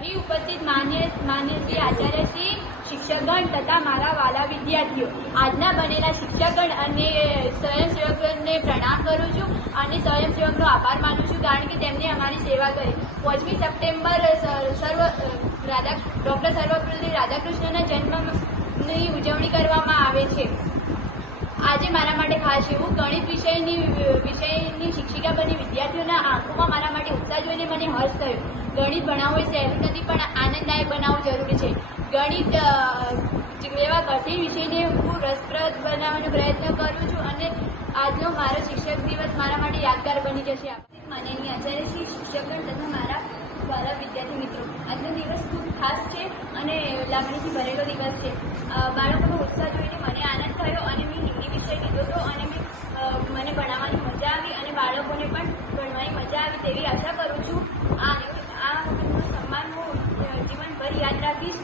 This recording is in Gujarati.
અહીં ઉપસ્થિત માન્ય શ્રી આચાર્યશ્રી, શિક્ષકગણ તથા મારા વાલા વિદ્યાર્થીઓ, આજના બનેલા શિક્ષકગણ અને સ્વયંસેવકોને પ્રણામ કરું છું અને સ્વયંસેવકનો આભાર માનું છું, કારણ કે તેમણે અમારી સેવા કરી. 5મી સપ્ટેમ્બર ડૉક્ટર સર્વપલ્લી રાધાકૃષ્ણના જન્મની ઉજવણી કરવામાં આવે છે. આજે મારા માટે ખાસ છે. હું ગણિત વિષયની શિક્ષિકા બની વિદ્યાર્થીઓના આંખોમાં મારા માટે ઉત્સાહ જોઈને મને હર્ષ થયો. ગણિત ભણાવવું એ સહેલું નથી, પણ આનંદદાયક બનાવવું જરૂરી છે. ગણિત એવા કઠિન વિષયને હું રસપ્રદ બનાવવાનો પ્રયત્ન કરું છું અને આજનો મારો શિક્ષક દિવસ મારા માટે યાદગાર બની જશે. માનનીય આચાર્યશ્રી, શિક્ષકગણ તથા મારા વાલા વિદ્યાર્થી મિત્રો, આજનો દિવસ ખૂબ ખાસ છે અને લાગણીથી ભરેલો દિવસ છે. બાળકોનો ઉત્સાહ જોઈને મને આનંદ થયો અને મેં હિન્દી વિષય લીધો હતો અને મને ભણાવવાની મજા આવી અને બાળકોને પણ ભણવાની મજા આવી તેવી આશા કરું છું. આ વખતનું સન્માન હું જીવનભર યાદ રાખીશ.